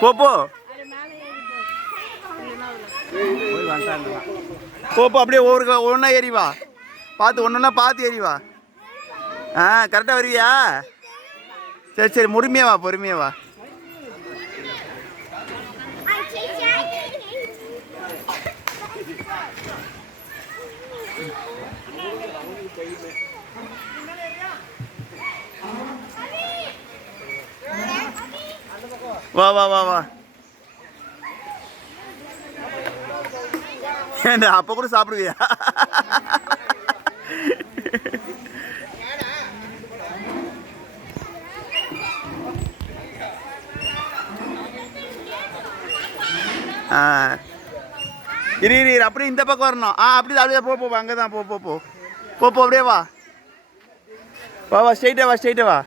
போ போ போ போ அப்படியே ஒன்றா ஏறி வா. பார்த்து ஒன்று ஒன்றா பார்த்து ஏறி வா. ஆ கரெக்டாக வருவியா? சரி சரி பொறுமையாக வா, பொறுமையாக வா. வா வா வா வா. ஏண்டா அப்போ கூட சாப்பிடுவியா? இரு இரு இரு அப்படியே இந்த பக்கம் வரணும். அப்படியே போ போ அங்கே தான் போ போ போ போ போ அப்படியே வா வா வா ஸ்ட்ரெயிட்டாக வா ஸ்ட்ரெயிட்டாக வா.